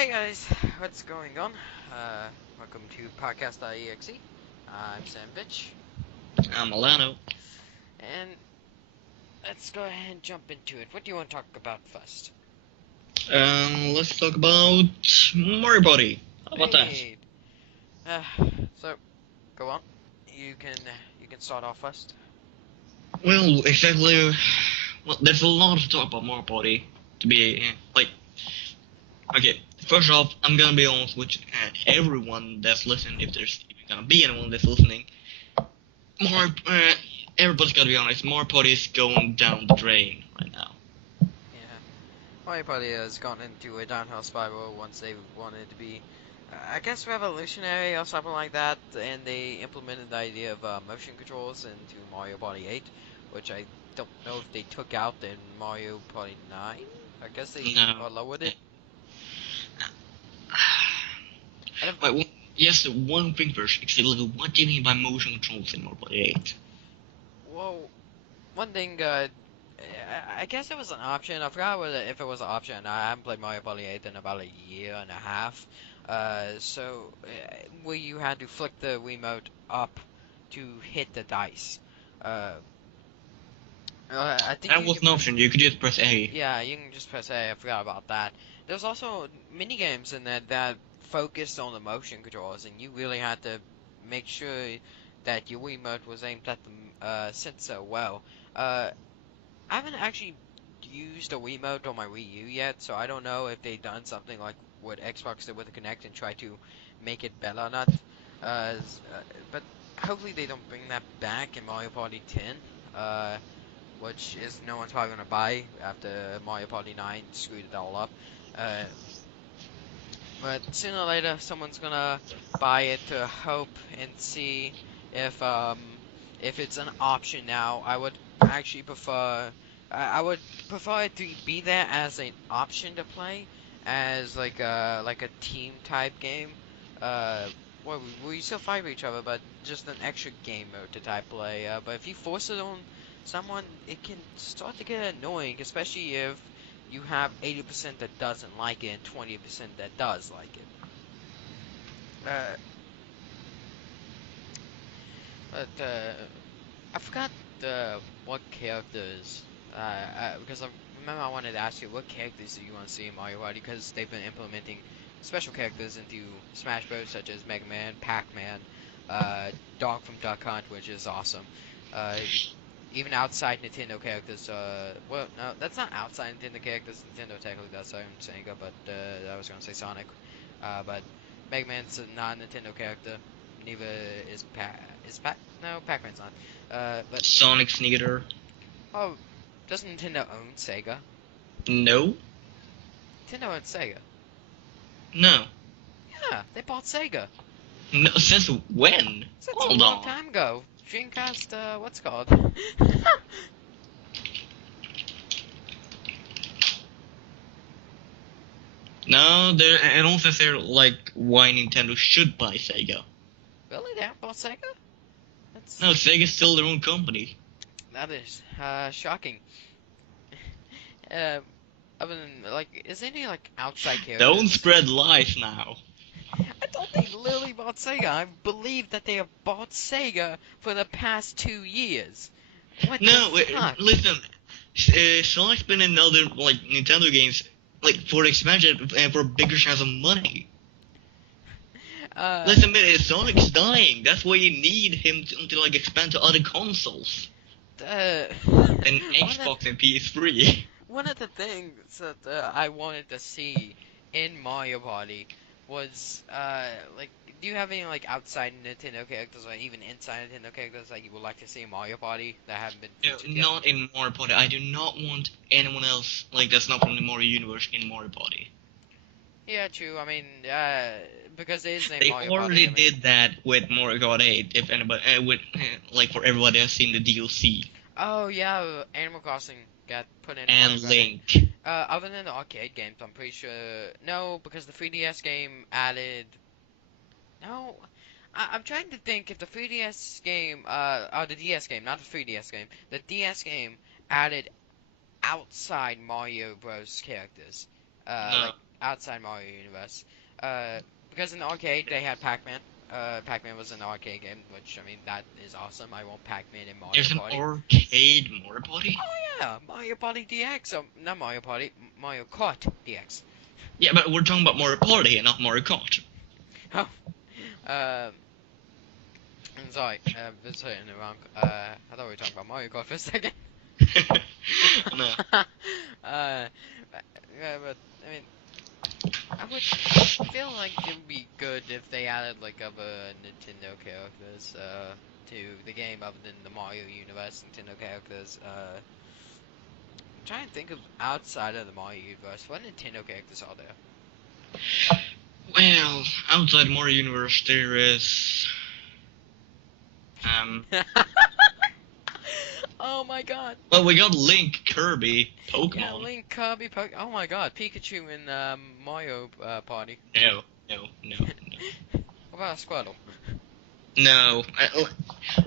Hey guys, what's going on? Welcome to Podcast.EXE. I'm Sandwich, I'm Alano. and let's go ahead and jump into it. What do you want to talk about first? Let's talk about Mario Party. How about that? Hey, uh, so go on. You can start off first. Well, exactly. Well, there's a lot to talk about Mario Party. To be okay. First off, I'm gonna be honest with everyone that's listening. If there's even gonna be anyone that's listening, Mario, everybody's gotta be honest. Mario Party is going down the drain right now. Yeah, Mario Party has gone into a downhill spiral once they wanted to be, I guess, revolutionary or something like that, and they implemented the idea of motion controls into Mario Party 8, which I don't know if they took out in Mario Party 9. I guess they No. lowered it. I don't, Wait, yes, one thing first. Exactly, what do you mean by motion controls in Mario Party 8? well, one thing, I guess it was an option. I forgot if it was an option. I haven't played Mario Party 8 in about a year and a half. Where you had to flick the Wiimote up to hit the dice. Uh, I think That you was can an press. option. You could just press A. Yeah, you can just press A. I forgot about that. There's also mini games in that focused on the motion controls, and you really had to make sure that your Wiimote was aimed at the sensor well. Uh, I haven't actually used a Wiimote on my Wii U yet, so I don't know if they've done something like what Xbox did with the Kinect and try to make it better or not. But hopefully they don't bring that back in Mario Party 10, which is no one's probably gonna buy after Mario Party 9 screwed it all up. Uh, but sooner or later, someone's gonna buy it to hope and see if if it's an option now. I would actually prefer I would prefer it to be there as an option to play, as like a team type game. Well, we still fight with each other, but just an extra game mode to type play. But if you force it on someone, it can start to get annoying, especially if you have 80% that doesn't like it and 20% that does like it. Uh, but I forgot what characters. Because I remember I wanted to ask you what characters do you want to see in Mario Party, because they've been implementing special characters into Smash Bros. Such as Mega Man, Pac-Man, uh, Dog from Duck Hunt, which is awesome. Uh, Even outside Nintendo characters. Well, no, that's not outside Nintendo characters. Nintendo technically does own Sega, but I was gonna say Sonic. But Mega Man's not a Nintendo character. Neither is Pac. No, Pac-Man's not. But Sonic Sneaker. oh, does Nintendo own Sega? No. Nintendo owns Sega. No. Yeah, they bought Sega. No. Since when? Since a Hold long on. time ago. Dreamcast. What's it called? No, I don't think they're like why Nintendo should buy Sega. Really? They haven't bought Sega? That's No, Sega's still their own company. that is shocking. Uh, Other than like, is there any like outside Don't characters? spread lies now. I thought they literally bought Sega. I believe that they have bought Sega for the past 2 years. What the No, fuck? listen. Sonic's been in other like Nintendo games like for expansion and for a bigger chance of money. Uh, Let's admit it, Sonic's dying. That's why you need him to like expand to other consoles uh, than one of Xbox and PS3. one of the things that I wanted to see in Mario Party was like, do you have any like outside Nintendo characters or even inside Nintendo characters that you would like to see in Mario Party that haven't been No, featured yet? not in Mario Party. I do not want anyone else like that's not from the Mario universe in Mario Party. Yeah, true. I mean, because it is a They Mario Party. already I mean, did that with Mario Kart 8. If anybody, with like for everybody has seen the DLC oh yeah, Animal Crossing got put in Mario and Kart 8. Link. Other than the arcade games, I'm pretty sure no, because the 3DS game added. No, I'm trying to think if the 3DS game, or the DS game, not the 3DS game, the DS game added outside Mario Bros. Characters. Like No. outside Mario universe. Because in the arcade they had Pac-Man. Pac-Man was an arcade game, which I mean that is awesome. I want Pac-Man in Mario There's an Party. arcade Mario Party? Oh yeah, Mario Party DX. Not Mario Party, Mario Kart DX. Yeah, but we're talking about Mario Party and not Mario Kart. Oh, I'm sorry, this hit in the wrong. I thought we were talking about Mario Kart for a second. No. Yeah, but I mean, I would feel like it would be good if they added like other Nintendo characters to the game other than the Mario universe Nintendo characters. I'm trying to think of outside of the Mario universe, what Nintendo characters are there? Well, outside Mario Universe, there is. Oh my god. Well, we got Link, Kirby, Pokemon. Yeah, Link, Kirby, Oh my god, Pikachu in Mario Party. No. What about Squirtle? No.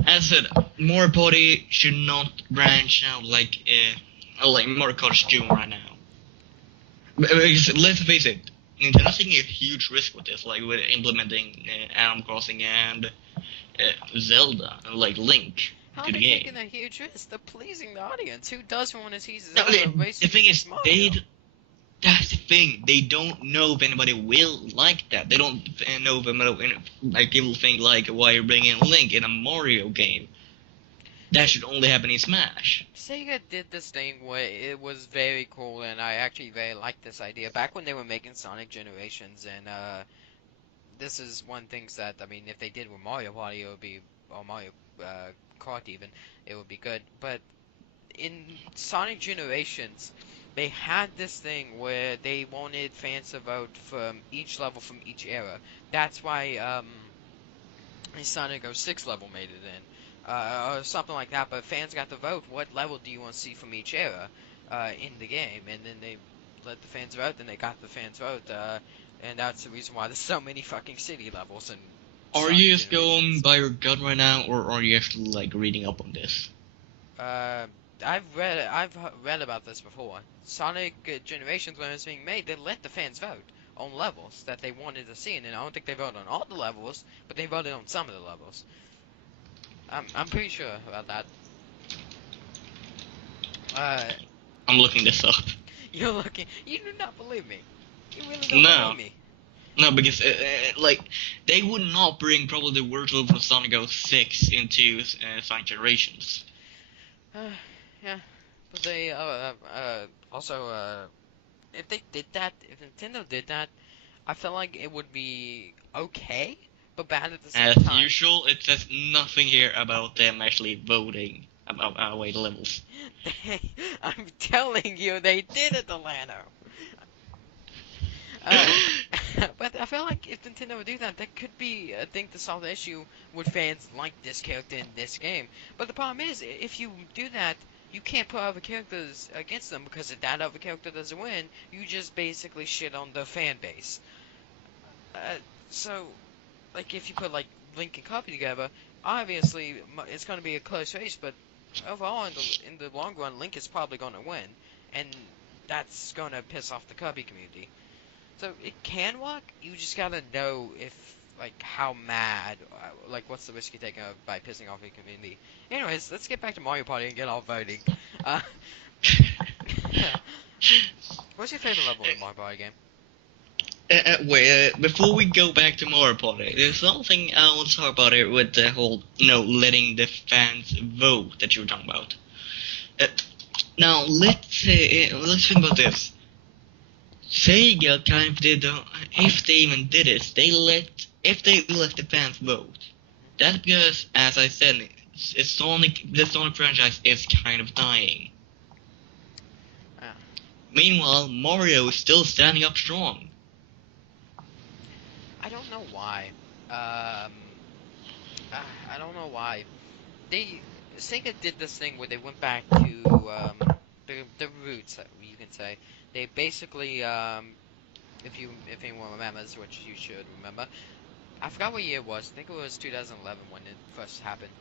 As I said, Mario Party should not branch out like Mario Kart's doing right now. Because, let's face it, Nintendo's taking a huge risk with this, like with implementing Animal Crossing and Zelda, like Link. How are they taking a huge risk? They're pleasing the audience. Who doesn't want to see No, Zelda racing the thing is, Mario? that's the thing. They don't know if anybody will like that. They don't know if like people think like, why you're bringing Link in a Mario game? That should only happen in Smash. Sega did this thing where it was very cool, and I actually very liked this idea back when they were making Sonic Generations. And this is one thing that I mean, if they did with Mario Party, it would be or Mario Kart even, it would be good. But in Sonic Generations, they had this thing where they wanted fans to vote from each level from each era. That's why Sonic 06 level made it in, or something like that. But fans got to vote. What level do you want to see from each era in the game? And then they let the fans vote. Then they got the fans vote. And that's the reason why there's so many fucking city levels and. Are you just going by your gut right now, or are you actually like reading up on this? I've read about this before. Sonic Generations, when it was being made, they let the fans vote on levels that they wanted to see, and I don't think they voted on all the levels, but they voted on some of the levels. I'm pretty sure about that. I'm looking this up. You're looking. You do not believe me. You really don't believe me. No, because like they would not bring probably the workload from Sonic 06 into Sonic Generations. Yeah, but they also if they did that, if Nintendo did that, I feel like it would be okay, but bad at the same time. As usual, it says nothing here about them actually voting about the levels. I'm telling you, they did it, Delano. But I feel like if Nintendo would do that, that could be a thing to solve the issue with fans like this character in this game. But the problem is, if you do that, you can't put other characters against them, because if that other character doesn't win, you just basically shit on the fan base. So, like, if you put, like, Link and Kirby together, obviously, it's going to be a close race, but overall, in the long run, Link is probably going to win. And that's going to piss off the Kirby community. So it can work. You just gotta know if, like, how mad, like, what's the risk you're taking by pissing off your community. Anyways, let's get back to Mario Party and get all voting. What's your favorite level in Mario Party game? Wait, before we go back to Mario Party, there's something I want to talk about here with the whole, letting the fans vote that you were talking about. Now, let's think about this. Sega kind of did, if they even did it, if they let the fans vote. That's because, as I said, the Sonic franchise is kind of dying. Meanwhile, Mario is still standing up strong. I don't know why. I don't know why. Sega did this thing where they went back to the roots, you can say. They basically, if anyone remembers, which you should remember, I forgot what year it was. I think it was 2011 when it first happened.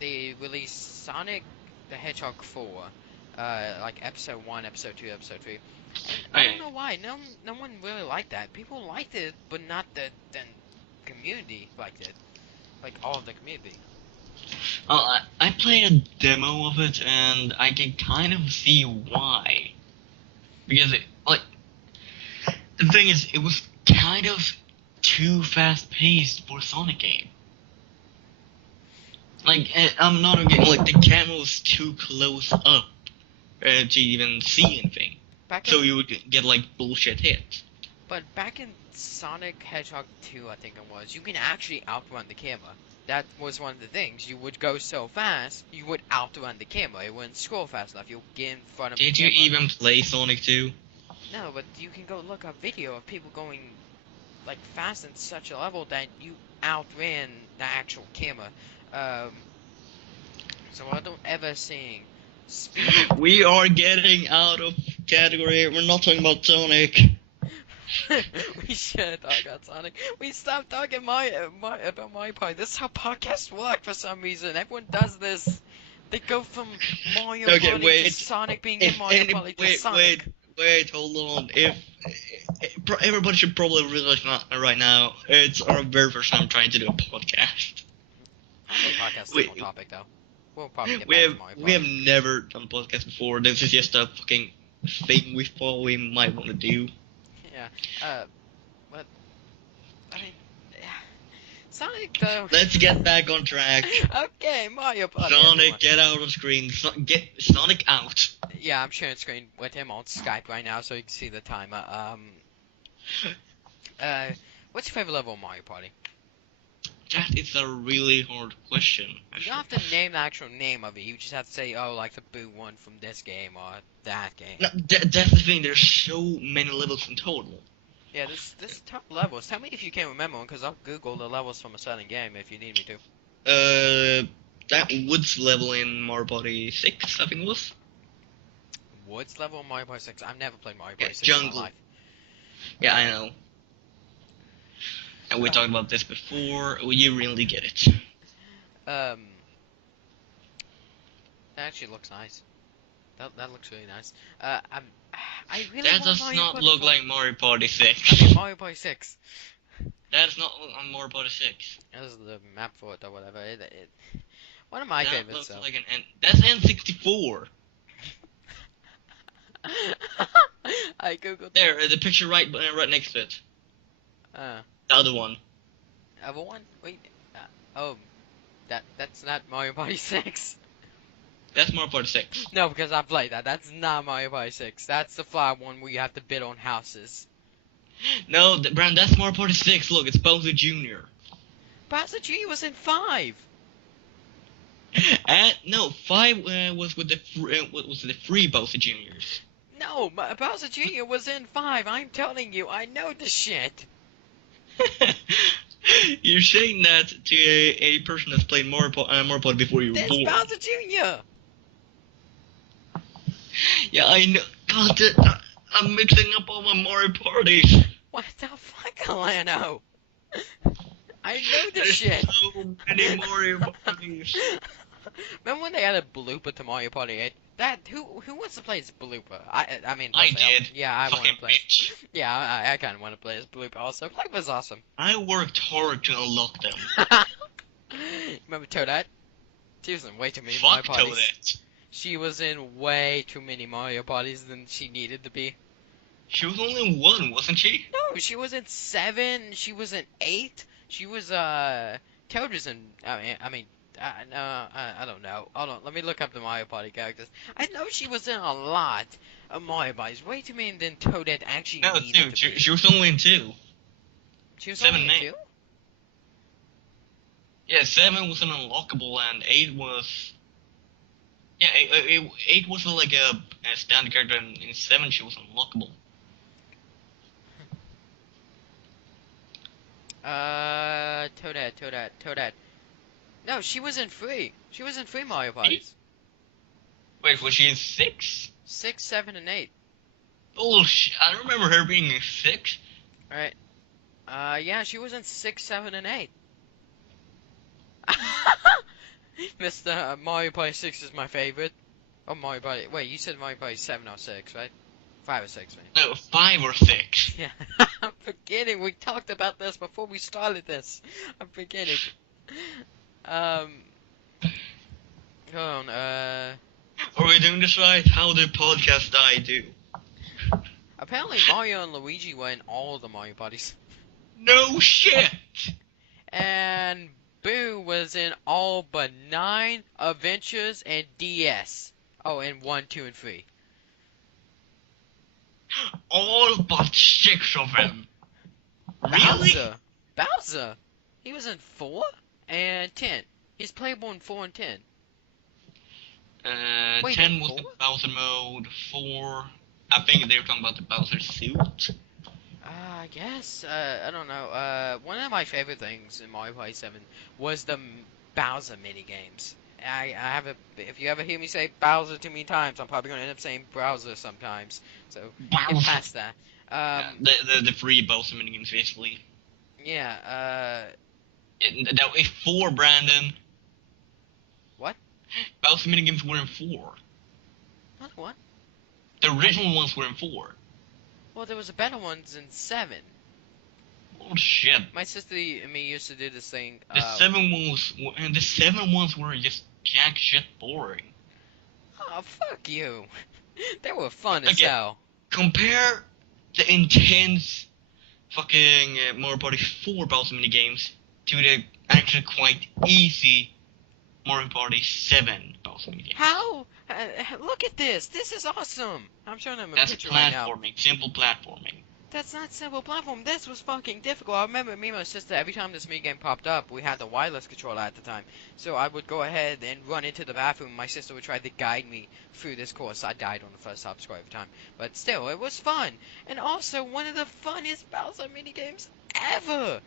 They released Sonic the Hedgehog 4, like Episode 1, Episode 2, Episode 3, And I don't Okay. know why. No one really liked that. People liked it, but not the community liked it. Like all of the community. I played a demo of it, and I can kind of see why. Because the thing is, it was kind of too fast paced for a Sonic game. I'm not again. Like the camera was too close up to even see anything, Back so in you would get like bullshit hits. But back in Sonic Hedgehog 2, I think it was, you can actually outrun the camera. That was one of the things. You would go so fast, you would outrun the camera. It wouldn't scroll fast enough. You'll get in front of the Did you camera. even play Sonic 2? No, but you can go look up video of people going like fast in such a level that you outran the actual camera. Um, so I don't ever see speed. We are getting out of category. We're not talking about Sonic. We should talk about Sonic. We stopped talking about Mario Party. This is how podcasts work for some reason. Everyone does this. They go from Mario Okay, Party wait. to Sonic being in Mario Party to Sonic. Wait, hold on. If everybody should probably realize right now, it's our very first time trying to do a podcast. I think podcasts We- on topic though. We'll probably get We back have to Mario Party. we have never done a podcast before. This is just a fucking thing we thought we might want to do. Yeah. But I mean, Sonic though. Let's get back on track. Okay, Mario Party. Sonic, everyone. get out of screen. Get Sonic out. Yeah, I'm sharing screen with him on Skype right now, so you can see the timer. What's your favorite level of Mario Party? That is a really hard question. You don't have to name the actual name of it. You just have to say, oh, like the Boo one from this game or that game. No, that's the thing. There's so many levels in total. Yeah, this top levels. Tell me if you can remember one, because I'll Google the levels from a certain game if you need me to. That Woods level in Mario Party 6, I think it was. Woods level in Mario Party 6. I've never played Mario Yeah, Party 6 in jungle. my life. Yeah, I know. And we talked about this before. You really get it. That actually looks nice. That looks really nice. I really That want does Mario not Party look 4. like Mario Party I 6. mean, Mario Party 6. That's not on Mario Party 6. This is the map for it or whatever. One of my That favorites, looks though. like an N. That's N64. I googled There, the picture right next to it. that. The other one. Other one? Wait. Oh, that's not Mario Party 6. That's Mario Party 6. No, because I played that. That's not Mario Party 6. That's the fly one where you have to bid on houses. No, Brand, that's Mario Party 6. Look, it's Bowser Jr. Bowser Jr. was in 5. No, 5 was with the free Bowser Juniors. No, Bowser Jr. was in 5. I'm telling you, I know this shit. You're saying that to a person that's played Mario Party before you were This born. Bowser Jr. Yeah, I know. God, I'm mixing up all my Mario parties. What the fuck, Alano? I know this There's shit. so many Mario parties. Remember when they had a blooper to Mario Party 8? Who wants to play as blooper? I mean, I personally, did. Yeah, I want Fucking to play. bitch. Yeah, I kind of want to play as blooper also. Blooper was awesome. I worked hard to unlock them. Remember Toadette? She was in way too many Mario Fuck parties. Toadette. She was in way too many Mario parties than she needed to be. She was only in one, wasn't she? No, she was in 7. She was in 8. She was Toad was in. I don't know. Hold on, let me look up the Mario Party characters. I know she was in a lot of Mario parties. Way too many than Toadette actually No, needed dude, to be. she was only in 2. She was 7 only in and 8. 2? Yeah, 7 was an unlockable, and 8 was. Yeah, 8 was like a standard character, and in 7 she was unlockable. Toadette. No, she was in 3. She was in 3 Mario parties. Wait, was she in 6? 6, 7, and 8. Bullshit, I don't remember her being in 6. Right. Yeah, she was in 6, 7, and 8. Mr. Mario Party 6 is my favorite. Oh, Mario Party. Wait, you said Mario Party 7 or 6, right? 5 or 6, man. No, 5 or 6. Yeah, I'm forgetting. We talked about this before we started this. I'm forgetting. Um, hold on. Are we doing this right? How did Podcast.EXE do? Apparently Mario and Luigi were in all the Mario parties. No shit! And Boo was in all but 9 Adventures and DS. Oh, and 1, 2, and 3. All but 6 of them. Really? Bowser. He was in 4 and 10. He's playable in 4 and 10. Wait, 10 was 4? the Bowser mode, 4... I think they were talking about the Bowser suit. I guess. I don't know. One of my favorite things in Mario Party 7 was the Bowser minigames. I have a. If you ever hear me say Bowser too many times, I'm probably gonna end up saying Browser sometimes. So get past that. The free Bowser minigames, basically. Yeah. That was 4, Brandon. What? Bowser minigames were in 4. What? The original ones were in 4. Well, there was a better ones in 7. Oh shit! My sister and me used to do this thing. The 7 ones were just jack shit boring. Oh, fuck you. They were fun as Okay. hell. Compare the intense fucking Mario Party 4 Bowser minigames to the actually quite easy Mario Party 7 Bowser minigames. How? Look at this. This is awesome. I'm showing them a That's picture right now. platforming, simple platforming. That's not simple platform. This was fucking difficult. I remember me and my sister, every time this minigame popped up, we had the wireless controller at the time. So I would go ahead and run into the bathroom. My sister would try to guide me through this course. I died on the first hop score every time. But still, it was fun. And also, one of the funnest Bowser minigames ever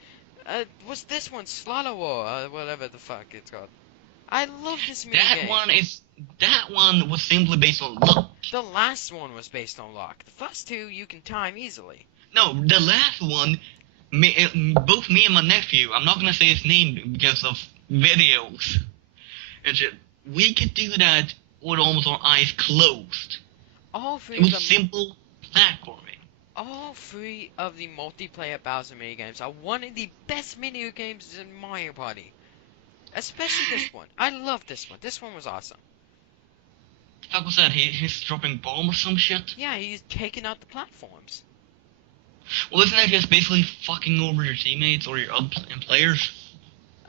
was this one, Slaughter War, whatever the fuck it's called. I love this minigame. That one was simply based on luck. The last one was based on luck. The first two you can time easily. No, the last one, both me and my nephew, I'm not gonna say his name because of videos. We could do that with almost our eyes closed. All three It of was them. simple platforming. All 3 of the multiplayer Bowser minigames are one of the best minigames in Mario Party. Especially this one. I love this one. This one was awesome. The fuck was that? He's dropping bombs or some shit? Yeah, he's taking out the platforms. Well, isn't that just basically fucking over your teammates or your other players?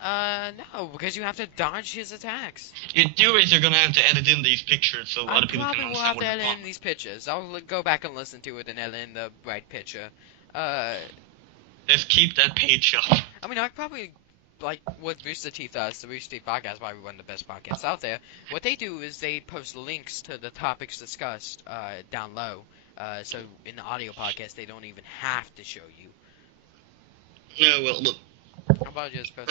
No, because you have to dodge his attacks. In theory, they're gonna have to edit in these pictures so other people can I probably will understand have what to they're edit talking in these pictures. I'll go back and listen to it and edit in the right picture. Let's keep that page up. I mean, I probably, like, what Rooster Teeth does, the Rooster Teeth podcast is probably one of the best podcasts out there. What they do is they post links to the topics discussed down low. So in the audio podcast, they don't even have to show you. No, well, look. How about just post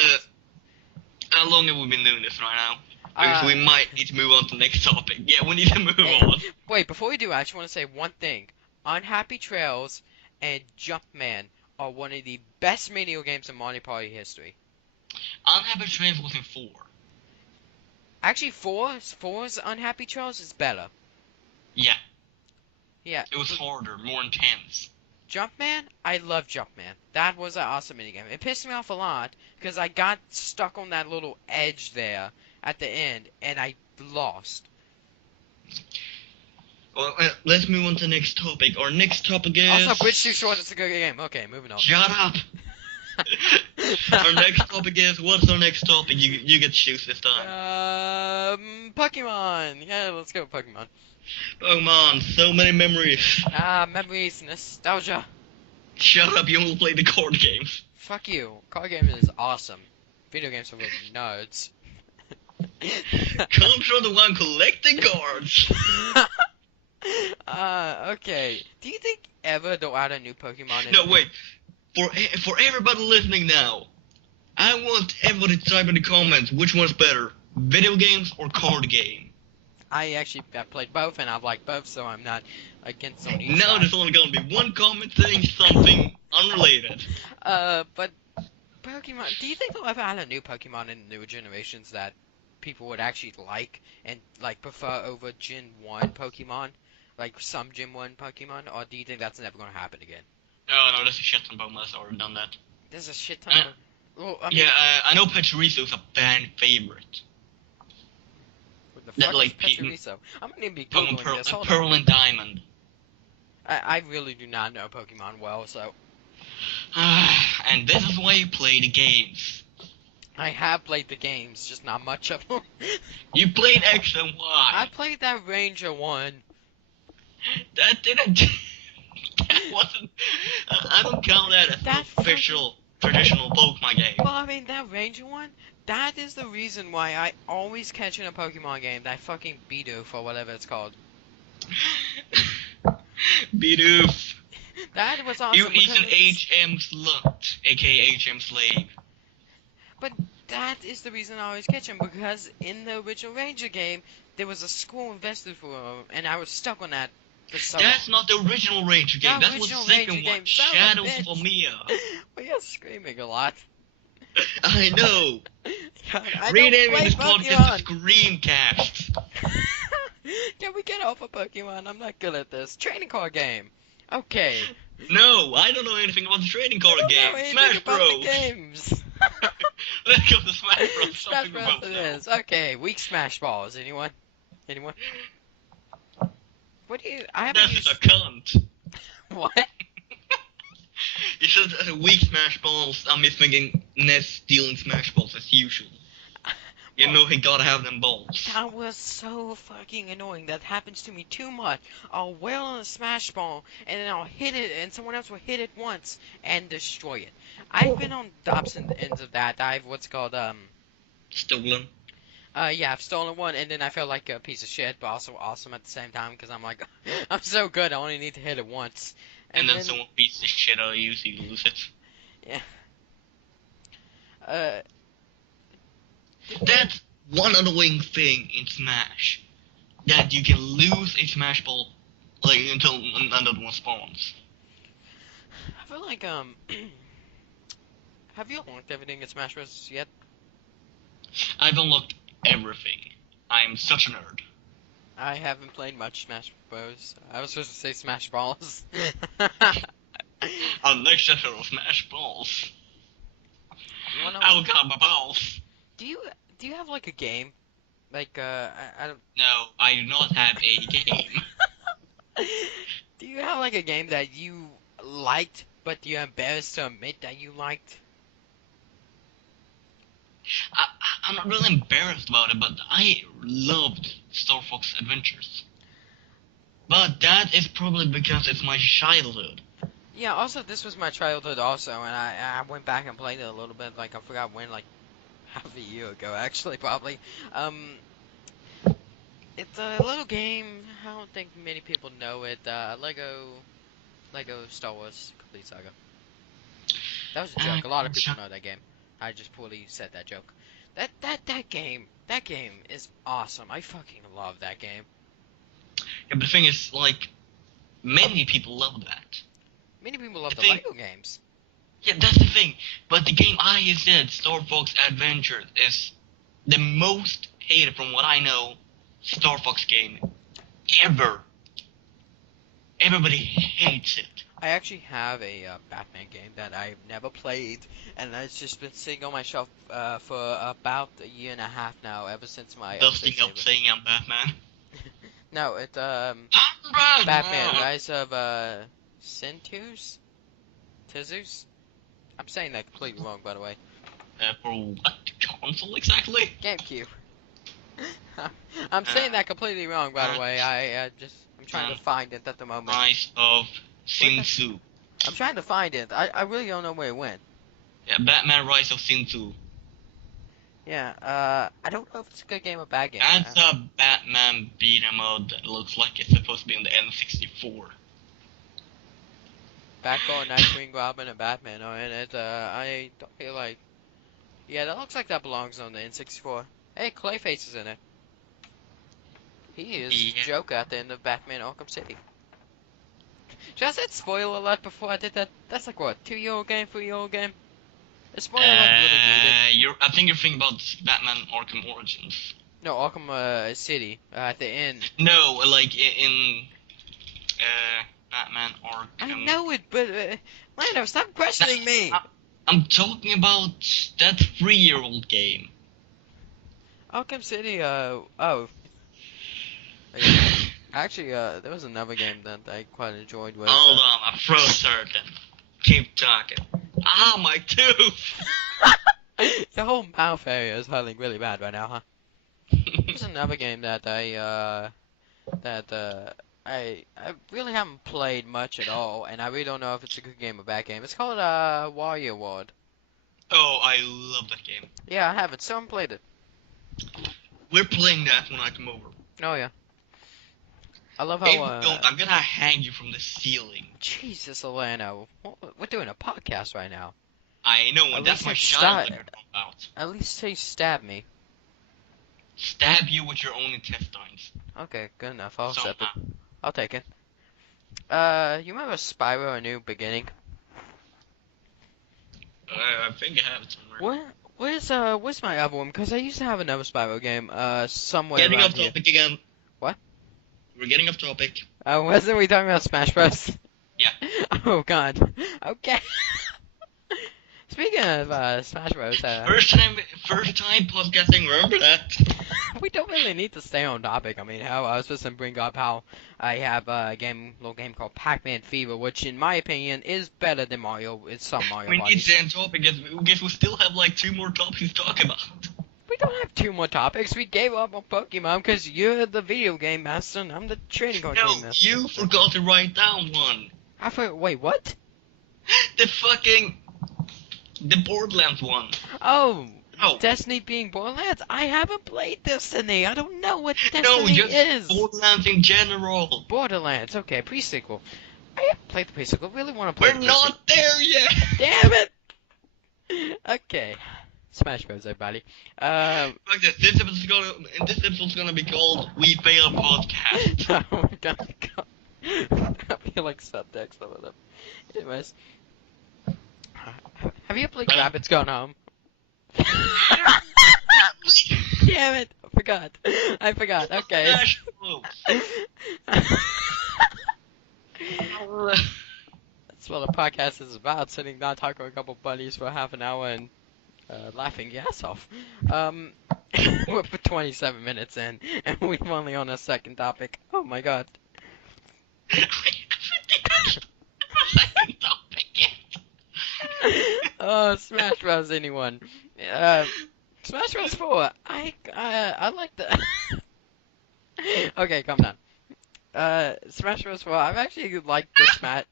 How long have we been doing this right now? Because we might need to move on to the next topic. Yeah, we need to move on. Wait, before we do, I just want to say one thing. Unhappy Trails and Jumpman are one of the best video games in Mario Party history. Unhappy Trails was in 4. Actually, 4's Unhappy Trails is better. Yeah. Yeah. It was harder, more intense. Jumpman, I love Jumpman. That was an awesome minigame. It pissed me off a lot because I got stuck on that little edge there at the end and I lost. Well, let's move on to the next topic. Our next topic is... Also, Bridge Too Short is a good game. Okay, moving on. Shut up! Our next topic is... What's our next topic? You get to choose this time. Pokemon. Yeah, let's go Pokemon. Pokemon, so many memories. Memories, nostalgia. Shut up, you only play the card games. Fuck you. Card game is awesome. Video games are for nerds. Comes from the one collecting cards. Okay. Do you think ever they'll add a new Pokemon in? No, wait. For everybody listening now, I want everybody to type in the comments which one's better, video games or card game. I've played both and I've liked both, so I'm not against on each Now side. there's only gonna be one comment saying something unrelated. But Pokemon, do you think they'll ever add a new Pokemon in newer generations that people would actually like and like prefer over Gen 1 Pokemon? Like some Gym 1 Pokemon, or do you think that's never gonna happen again? Oh no, there's a shit ton of Pokemon that's already done that. There's a shit ton Uh, of. Well, I mean, Yeah, I know Pachirisu is a fan favorite. what the That fuck is like Pachirisu? I'm gonna be Pokemon googling this. Hold Pearl on. and Diamond. I really do not know Pokemon well, so And this is why you play the games. I have played the games, just not much of them. You played X and I Y. played that Ranger one. That didn't. That wasn't. I don't count that as That an official traditional Pokemon game. Well, I mean, that Ranger one, that is the reason why I always catch in a Pokemon game that fucking Bidoof or whatever it's called. Bidoof. That was awesome. You eat an because HM slut, aka HM slave. But that is the reason I always catch him, because in the original Ranger game, there was a school invested for him, and I was stuck on that for so That's not the original Ranger game. The That was the original second Ranger one. game, son of a Shadows bitch. of Omiya. Well, you're screaming a lot. I know. God, I don't Renaming play this podcast to Pokemon. Screamcast. Can we get off of Pokemon? I'm not good at this. Training card game. Okay. No, I don't know anything about the trading card I don't game. know anything Smash about the Bros. games. Let's go to Smash Bros. Smash Something Bros. about It that. is. Okay, weak Smash Balls. Anyone? Anyone? What do you? I haven't That's used. just a cunt. What? You said weak Smash Balls. I'm just thinking Ness stealing Smash Balls as usual. You know he gotta have them balls. That was so fucking annoying. That happens to me too much. I'll wail on a Smash Ball, and then I'll hit it, and someone else will hit it once and destroy it. I've been on the opposite ends of that. I've what's called Stolen. yeah, I've stolen one, and then I felt like a piece of shit, but also awesome at the same time, because I'm like, I'm so good, I only need to hit it once. And then someone beats the shit out of you so you lose it. Yeah. That's one annoying thing in Smash. That you can lose a Smash Ball like until another one spawns. I feel like, have you unlocked everything in Smash Bros. Yet? I've unlocked everything. I'm such a nerd. I haven't played much Smash Bros. I was supposed to say Smash Balls. I'll next set of Smash Balls. You wanna- I'll got my balls. Do you have like a game? Like I don't. No, I do not have a game. Do you have like a game that you liked, but you're embarrassed to admit that you liked? I'm not really embarrassed about it, but I loved Star Fox Adventures. But that is probably because it's my childhood. Yeah. Also, this was my childhood also, and I went back and played it a little bit. Like I forgot when, like half a year ago, actually, probably. It's a little game. I don't think many people know it. Lego Star Wars Complete Saga. That was a joke. A lot of people know that game. I just poorly said that joke. That game is awesome. I fucking love that game. Yeah, but the thing is, like, many people love that. Many people love The the thing- Lego games. Yeah, that's the thing. But the game I just said, Star Fox Adventures, is the most hated, from what I know, Star Fox game ever. Everybody hates it. I actually have a Batman game that I've never played, and it's just been sitting on my shelf for about a year and a half now, ever since my Dusting update up saver. saying I'm Batman. No, it's I'm Batman, Rise of Tizus? I'm saying that completely wrong, by the way. For what console exactly? GameCube. I'm saying that completely wrong, by the way. I'm trying to find it at the moment. Rise of Sinsu. I'm trying to find it. I really don't know where it went. Yeah, Batman Rise of Sinsu. Yeah, I don't know if it's a good game or bad game. That's a Batman beat 'em up that looks like it's supposed to be in the N64. Batgirl, Nightwing, Robin, and Batman are in it. I don't feel like... Yeah, that looks like that belongs on the N64. Hey, Clayface is in it. He is Yeah. Joker at the end of Batman Arkham City. Should I said spoiler alert before I did that? That's like what, 2-year-old game, 3-year-old game? The spoiler alert really needed. I think you're thinking about Batman Arkham Origins. No, Arkham City, at the end. No, like in Batman Arkham. I know it, but Lando, stop questioning me. I'm talking about that 3-year-old game. Arkham City. Oh. Yeah. Actually, there was another game that I quite enjoyed. Was Hold on, my throat's hurting. Keep talking. Ah, my tooth! Your whole mouth area is hurting really bad right now, huh? There's another game that I really haven't played much at all, and I really don't know if it's a good game or bad game. It's called Warrior World. Oh, I love that game. Yeah, I haven't. Someone played it. We're playing that when I come over. Oh yeah. I love how. If we don't, I'm gonna hang you from the ceiling. Jesus, Orlando. We're doing a podcast right now. I know, and At that's least my I shot started. about. At least say stab me. Stab you with your own intestines. Okay, good enough. I'll accept it. Somehow. I'll take it. You remember Spyro: A New Beginning? I think I have it somewhere. Where's my other one? Because I used to have another Spyro game, somewhere Getting around off here. topic again. What? We're getting off topic. Wasn't we talking about Smash Bros? Yeah. Oh God. Okay. Speaking of Smash Bros, First time podcasting. Remember that? we don't really need to stay on topic. I mean, hell, I was supposed to bring up how I have a little game called Pac-Man Fever, which in my opinion is better than Mario. It's some Mario We need parties. to stay on topic. Guess we still have like 2 more topics to talk about. We don't have 2 more topics. We gave up on Pokemon because you're the video game master and I'm the trading card No, game master. you forgot to write down one. Wait, what? The Borderlands one. Oh, Oh. Destiny being Borderlands? I haven't played Destiny. I don't know what No, Destiny just is. Borderlands in general. Borderlands, okay, pre-sequel. I haven't played the pre-sequel. I really want to play We're the not there yet. Damn it! Okay. Smash Bros, everybody. Like this episode's gonna be called "We Fail Podcast." Oh my god. I feel like subtext over them. Anyways. Have you ever played Rabbit's Gone Home? Damn it! I forgot. Okay. Smash Bros. That's what a podcast is about, sitting down talking with a couple buddies for half an hour and laughing your ass off. We're for 27 minutes in, and we're only on a second topic. Oh my god. Second topic yet. Oh, Smash Bros. Anyone? Smash Bros. 4. I like the. Okay, calm down. Smash Bros. 4. I've actually liked the Smash.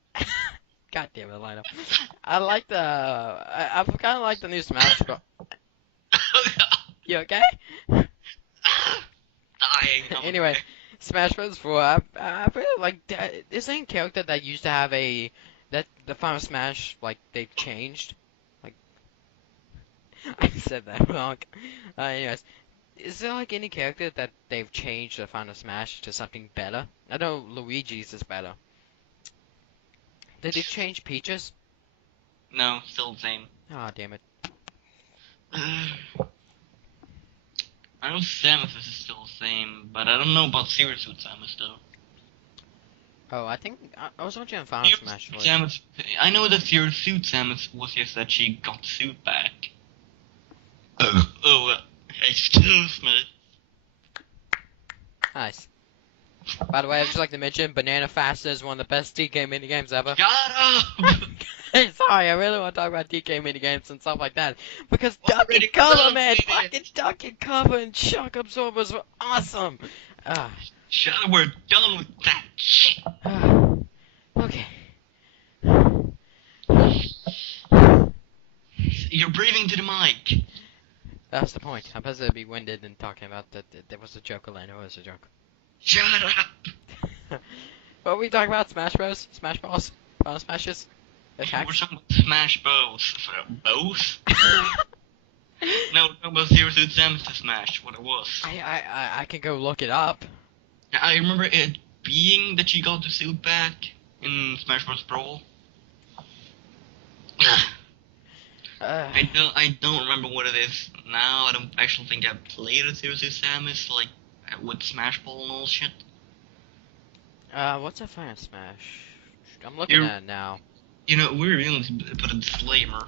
God damn it, Lionel. I like the. I kind of like the new Smash Bros. You okay? Dying. Anyway, Smash Bros. 4. I really like this ain't character that used to have that the Final Smash, like, they've changed. Like, I said that wrong. Anyways, is there like any character that they've changed the Final Smash to something better? I know Luigi's is better. Did they change Peach's? No, still the same. Ah, damn it. I know Samus is still the same, but I don't know about Zero Suit Samus though. Oh, I think I was watching a Final Smash voice. Samus, I know that Zero Suit Samus was just that she got the suit back. Excuse me. Nice. By the way, I'd just like to mention Banana Faster is one of the best DK minigames ever. Shut up! Hey, sorry, I really want to talk about DK minigames and stuff like that. Because Duck Already and Cover, done, man! idiot. Fucking Duck and Cover and Shock Absorbers were awesome! Shut up, we're done with that shit. Okay. You're breathing to the mic. That's the point. I'm supposed to be winded and talking about that. There was a joke, Elena. It was a joke. Shut up. What were we talking about? Smash Bros? Smash Balls? Final Smashes? We're Attacks? talking about Smash Bros. Both? No, we're talking about Zero Suit Samus to Smash, what it was. I can go look it up. I remember it being that she got the suit back in Smash Bros. Brawl. I don't remember what it is now. I don't actually think I played a Zero Suit Samus, like, with Smash Ball and all shit. What's a Final Smash? I'm looking You at it now. you know we're going to put a disclaimer.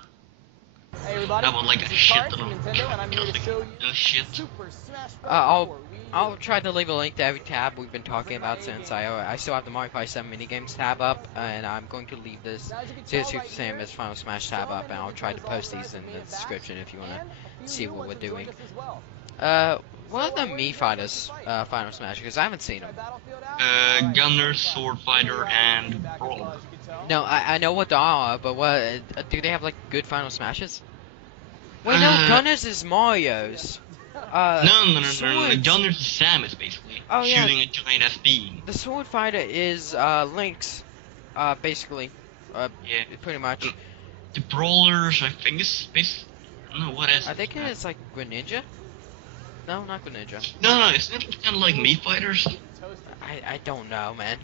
Hey everybody, I would like this a is shit Card ton from of Nintendo, and I'm here to show you shit. Super Smash Bros. I'll 4 Wii U. I'll try to leave a link to every tab we've been talking about since I still have the Mario Party 7 minigames tab up, and I'm going to leave this Now, as you can Series tell right 2 Sam here, as Final Smash tab so up, and many I'll try to Nintendo's post these All-Stars in have the made it back, description if you want and to a see few new what we're ones have joined doing. us as well. What are the where are Mii you guys versus fighters, fight? Final Smash? Because I haven't seen Try them. Battlefield out? Alright, Gunner, no Sword problem. Fighter, and Brawler. As you can tell. No, I know what they are, but what do they have like good Final Smashes? Wait, no, Gunners is Mario's. No. Swords. Gunner's Samus basically Oh, yeah. shooting a giant ass beam. The Sword Fighter is Link's, basically, Yeah. pretty much. The Brawlers, I think is no, what is I it? think it's like Greninja. No, not Greninja. No, it's not kind of like Mii Fighters. I don't know, man.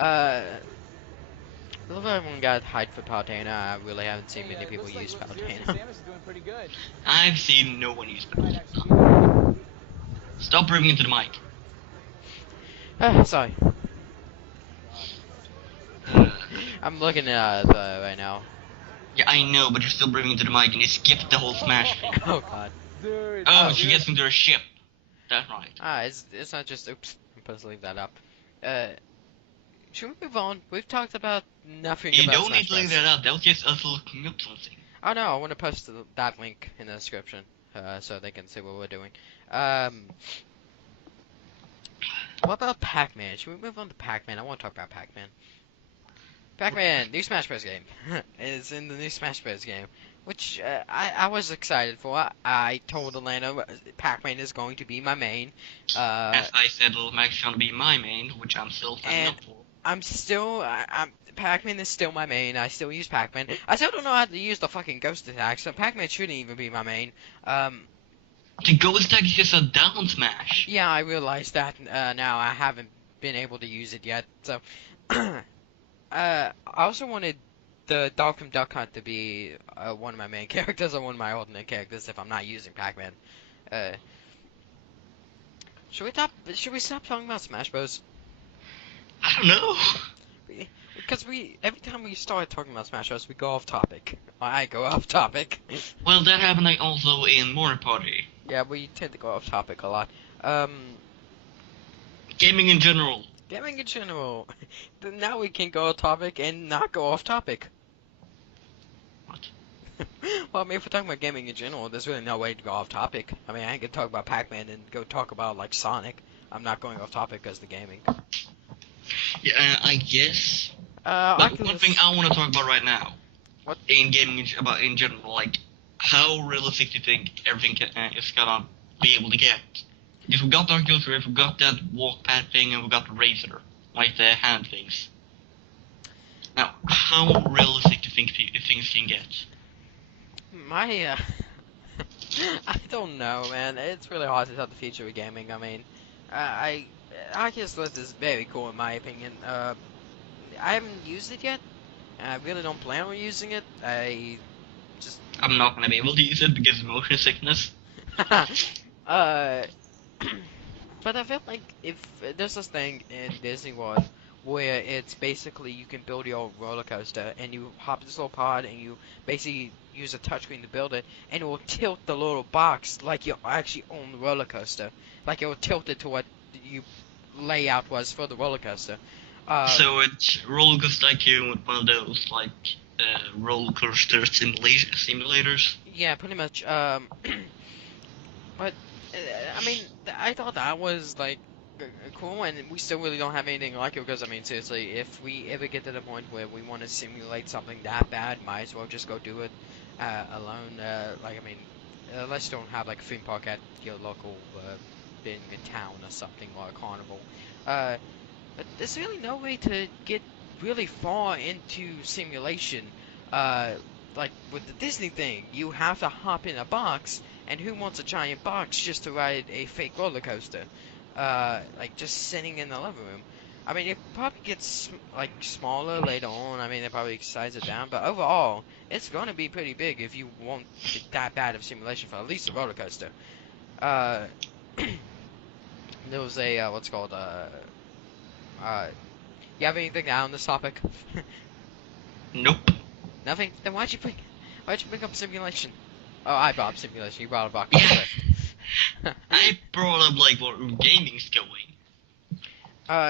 I love how everyone got hyped for Palutena. I really haven't seen many people use Palutena. I've seen no one use Palutena. Stop breathing into the mic. Sorry. Uh, I'm looking at right now. yeah, I know, but you're still breathing into the mic and you skipped the whole Smash thing. Oh god. Dude, Oh, she gets into her ship. That's right. It's not just oops. I'm supposed to leave that up. Should we move on? We've talked about nothing You about don't Smash need to leave Bros. that up. That was just us looking up something. Oh no, I want to post that link in the description, so they can see what we're doing. What about Pac-Man? Should we move on to Pac-Man? I want to talk about Pac-Man. Pac-Man, new Smash Bros. Game. Is in the new Smash Bros. Game, which I was excited for. I told Atlanta Pac-Man is going to be my main. As I said, it'll actually gonna be my main, which I'm still signing up for. Pac-Man is still my main. I still use Pac-Man. I still don't know how to use the fucking ghost attack, so Pac-Man shouldn't even be my main. The ghost attack is just a down smash. Yeah, I realize that now. I haven't been able to use it yet, so. I also wanted the dog from Duck Hunt to be one of my main characters or one of my alternate characters if I'm not using Pac-Man. Should we stop talking about Smash Bros? I don't know. Because every time we start talking about Smash Bros, we go off topic. I go off topic. Well, that happened like also in Mario Party. Yeah, we tend to go off topic a lot. Gaming in general. Gaming in general. Now we can go off topic and not go off topic. What? Well, I mean, if we're talking about gaming in general, there's really no way to go off topic. I mean, I can talk about Pac-Man and go talk about, like, Sonic. I'm not going off topic because the gaming. Yeah, I guess. But one thing I want to talk about right now. What? In gaming in general, like, how realistic do you think everything is gonna be able to get? Because we got Dark Ghost Rift, we got that walk pad thing, and we got the Razor, like the hand things. Now, how realistic do you think things can get? I don't know, man. It's really hard to tell the future of gaming. I mean, Oculus Rift is very cool in my opinion. I haven't used it yet. I really don't plan on using it. I'm not gonna be able to use it because of motion sickness. But I feel like if there's this thing in Disney World where it's basically you can build your roller coaster and you hop this little pod and you basically use a touchscreen to build it and it will tilt the little box like you're actually on the roller coaster. Like it will tilt it to what you layout was for the roller coaster. So it's roller coaster IQ with one of those like roller coaster simulators. Yeah, pretty much. But I mean, I thought that was like cool, and we still really don't have anything like it because I mean, seriously, if we ever get to the point where we want to simulate something that bad, might as well just go do it alone. Like I mean, unless you don't have like a theme park at your local in town or something or a carnival. But there's really no way to get really far into simulation. Like with the Disney thing, you have to hop in a box, and who wants a giant box just to ride a fake roller coaster? Like just sitting in the living room. I mean, it probably gets like smaller later on. I mean, they probably size it down, but overall, it's going to be pretty big if you want that bad of simulation for at least a roller coaster. There was a what's called You have anything to add on this topic? Nope. Nothing? Then why'd you bring up simulation? Oh, I brought up simulation. You brought up Oculus Yeah. Rift. I brought up like where gaming's going.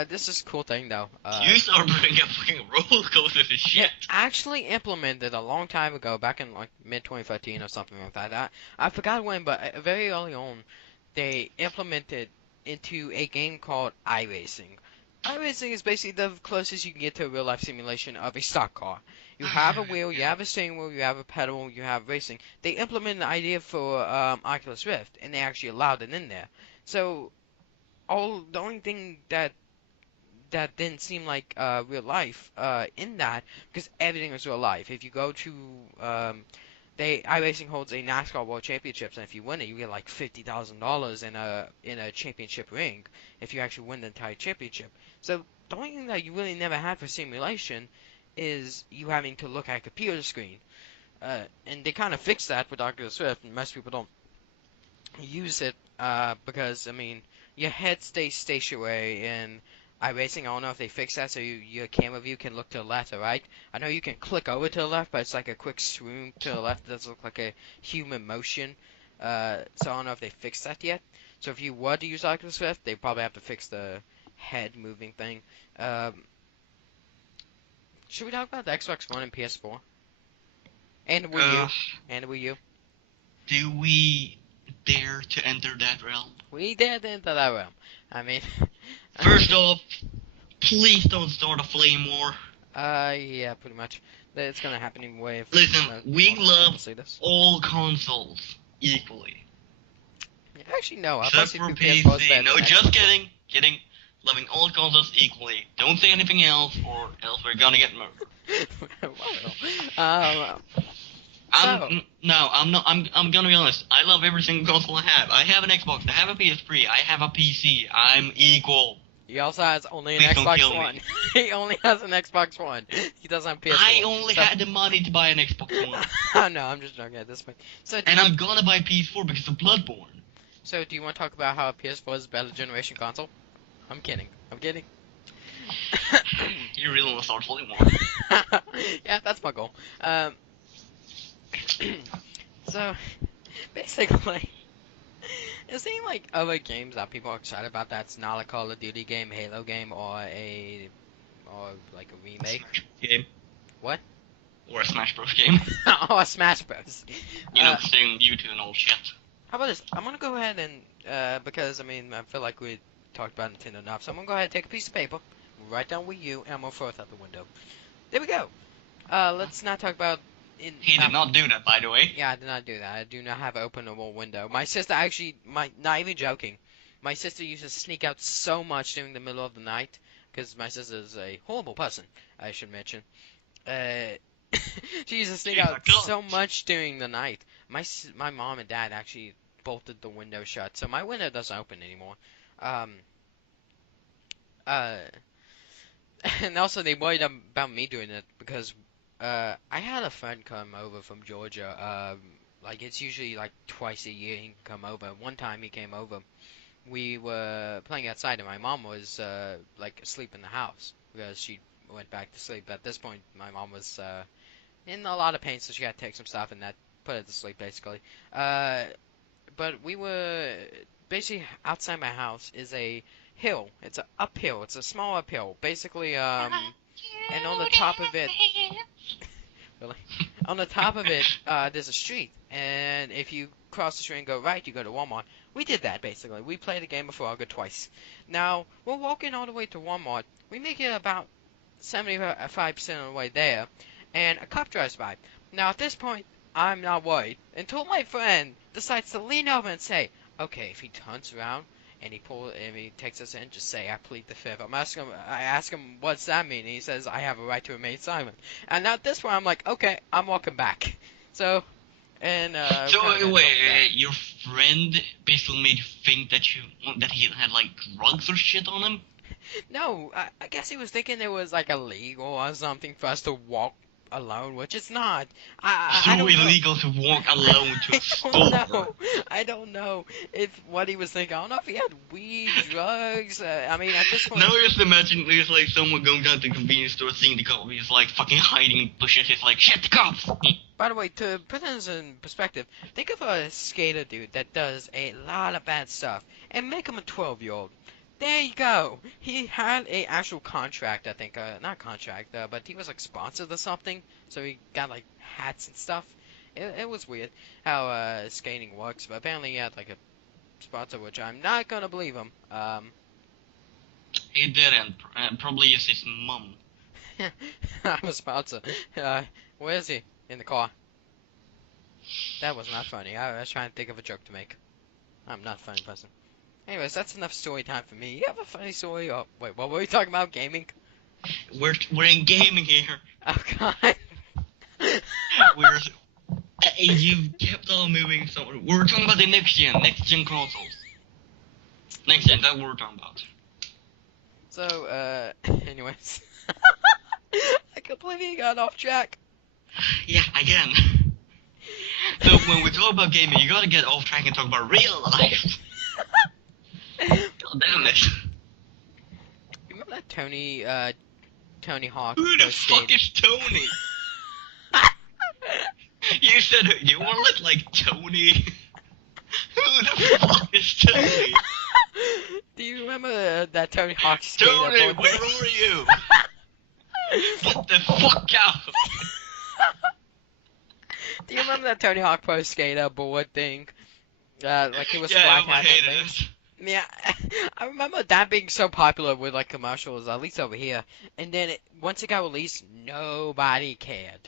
This is a cool thing though. You start bringing up fucking roller coasters and shit. Actually implemented a long time ago, back in like mid 2015 or something like that. I forgot when, but very early on, they implemented into a game called iRacing. iRacing is basically the closest you can get to a real life simulation of a stock car. You have a wheel, you have a steering wheel, you have a pedal, you have racing. They implemented the idea for Oculus Rift, and they actually allowed it in there. So, the only thing that didn't seem like real life in that, because everything was real life. If you go to iRacing holds a NASCAR World Championships, and if you win it, you get like $50,000 in a championship ring if you actually win the entire championship. So the only thing that you really never had for simulation is you having to look at a computer screen, and they kind of fixed that with Oculus Rift, and most people don't use it because I mean your head stays stationary in iRacing. I don't know if they fixed that so your camera view can look to the left or right. I know you can click over to the left, but it's like a quick swoon to the left. It doesn't look like a human motion. So I don't know if they fixed that yet. So if you were to use Oculus Rift, they probably have to fix the head moving thing. Should we talk about the Xbox One and PS4? And the Wii U? And the Wii U? Do we dare to enter that realm? We did into that realm. I mean... First off, please don't start a flame war. Yeah, pretty much. It's gonna happen anyway. If Listen, we love see this. all consoles equally. Actually, no. I Except for PC. No, just kidding. Loving all consoles equally. Don't say anything else, or else we're gonna get murdered. I'm gonna be honest. I love every single console I have. I have an Xbox. I have a PS3. I have a PC. I'm equal. He also has only an Please don't Xbox kill me. One. He only has an Xbox One. He doesn't have PS4. I only had the money to buy an Xbox One. Oh, no, I'm just joking at this point. So, And I'm gonna buy PS4 because of Bloodborne. So, do you want to talk about how a PS4 is a better generation console? I'm kidding. You really want to start Flame War? Yeah, that's my goal. So, basically, it seems like other games that people are excited about that's not a Call of Duty game, Halo game, or like a remake. Smash game. What? Or a Smash Bros. Game. Oh, a Smash Bros. You know, staying YouTube and all shit. How about this? I'm gonna go ahead and because I mean I feel like we talked about Nintendo enough, so I'm gonna go ahead and take a piece of paper, write down Wii U, and I'm gonna throw it out the window. There we go. Let's not talk about. He did not do that, by the way. Yeah, I did not do that. I do not have an openable window. My sister actually, not even joking, my sister used to sneak out so much during the middle of the night, because my sister is a horrible person, I should mention. She used to sneak out so much during the night. My mom and dad actually bolted the window shut, so my window doesn't open anymore. And also they worried about me doing it because I had a friend come over from Georgia. Like it's usually like twice a year he can come over. One time he came over, we were playing outside and my mom was like asleep in the house because she went back to sleep. At this point, my mom was in a lot of pain, so she had to take some stuff and that put her to sleep basically. But we were basically outside my house is a hill. It's an uphill. It's a small uphill. Basically, and on the top of it, really, on the top of it, there's a street. And if you cross the street and go right, you go to Walmart. We did that basically. We played the game before. I'll go twice. Now we're walking all the way to Walmart. We make it about 75% of the way there, and a cop drives by. Now at this point, I'm not worried until my friend decides to lean over and say, "Okay, if he turns around and he takes us in, just say I plead the fifth." I ask him what's that mean, and he says I have a right to remain silent. And at this point, I'm like, okay, I'm walking back. So, and so wait, your friend basically made you think that he had like drugs or shit on him? No, I guess he was thinking it was like illegal or something for us to walk alone, which it's not. I So don't know. illegal to walk alone to a I store. don't know. I don't know if what he was thinking. I don't know if he had weed, drugs. I mean, at this point. Now just imagine there's like someone going down to the convenience store, seeing the cop, he's like fucking hiding in bushes. He's like, shit, the cops! By the way, to put this in perspective, think of a skater dude that does a lot of bad stuff and make him a 12-year-old. There you go. He had a actual contract, I think. Not contract, but he was like sponsored or something. So he got like hats and stuff. It was weird how skating works, but apparently he had like a sponsor, which I'm not gonna believe him. He didn't. Probably it's his mum. I'm a sponsor. Where is he? In the car. That was not funny. I was trying to think of a joke to make. I'm not a funny person. Anyways, that's enough story time for me. You have a funny story? Oh, wait, what were we talking about? Gaming? We're in gaming here. Oh, God. We're you kept on moving. So we're talking about the next gen consoles. Next gen, that's what we're talking about. So, anyways. I completely got off track. Yeah, again. So when we talk about gaming, you gotta get off track and talk about real life. God damn it. Remember that Tony Hawk? Who the fuck is Tony? You said you want to look like Tony. Who the fuck is Tony? Do you remember that Tony Hawk skater Tony, board? where are you? Get the fuck out! Do you remember that Tony Hawk Pro Skater board thing? Like it was Yeah, flat I hat hated and things. it. Yeah, I remember that being so popular with like commercials, at least over here. And then once it got released, nobody cared.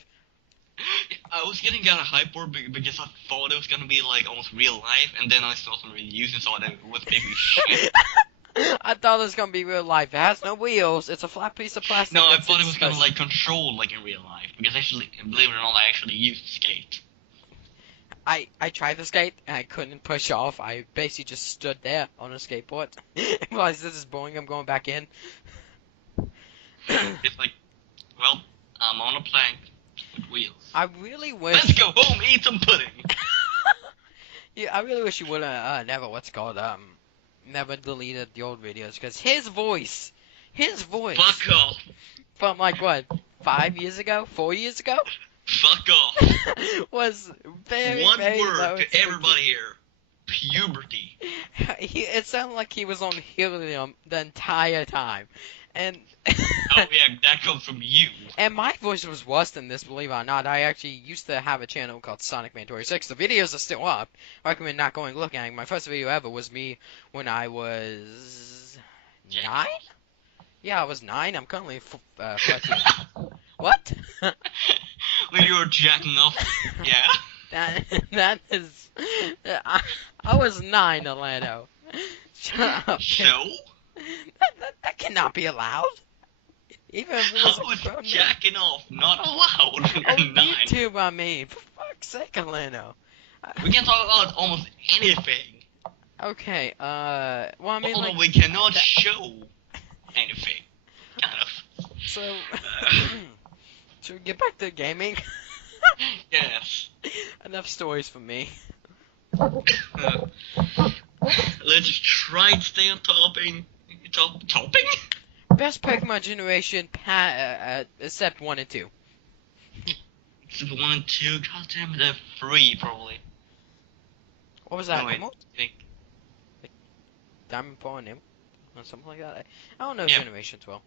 I was getting kind of hyped for it because I thought it was gonna be like almost real life, and then I saw some reviews and saw that it was basically shit. I thought it was gonna be real life. It has no wheels. It's a flat piece of plastic. No, I that's thought it was gonna disgusting. like control like in real life, because actually, believe it or not, I actually used skate. I tried to skate and I couldn't push off. I basically just stood there on a skateboard. I realized this is boring. I'm going back in. It's like, well, I'm on a plank with wheels. I really wish. Let's go home, eat some pudding. Yeah, I really wish you would have never deleted the old videos, because his voice Fuck off. from like what 5 years ago, 4 years ago, Fuck off. was very One very word low to and everybody here. Puberty. It sounded like he was on helium the entire time, and Oh yeah, that comes from you. and my voice was worse than this, believe it or not. I actually used to have a channel called Sonic Man 26. The videos are still up. I recommend not going looking at it. My first video ever was me when I was 9? Yeah, I was 9. I'm currently 14. What? When you were jacking off. Yeah. That is... I was 9, Orlando. Shut up. So? That cannot be allowed. Even if it was How a is grown man. jacking off not allowed when Oh, you're 9? YouTube, I mean. For fuck's sake, Orlando. We can talk about almost anything. Okay, well, I mean, Although like, we cannot show anything. Kind of. so, should we get back to gaming? Yes. Enough stories for me. Let's try to stay on topping. Topping? Best Pokemon generation, except 1 and 2. It's 1 and 2. God damn it, 3 probably. What was that? No, wait, Emerald? I think. Diamond, Pearl, and Emerald? Or something like that? I don't know Yeah. generations well.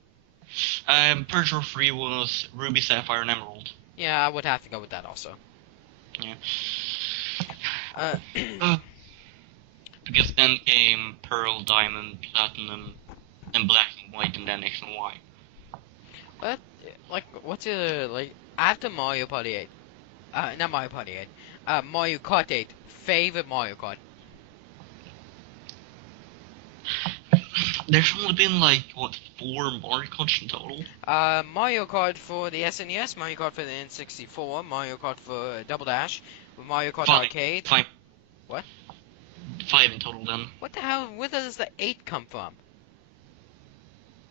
I'm pretty sure 3 was Ruby, Sapphire, and Emerald. Yeah, I would have to go with that also. Yeah. Uh, Because then came Pearl, Diamond, Platinum, and Black and White, and then X and Y. what? Like, what's your, like, after Mario Party 8, not Mario Party 8, Mario Kart 8, favorite Mario Kart? There's only been like, what, 4 Mario Karts in total? Mario Kart for the SNES, Mario Kart for the N64, Mario Kart for Double Dash, Mario Kart 5. Arcade. 5. What? 5 in total then. What the hell? Where does the 8 come from?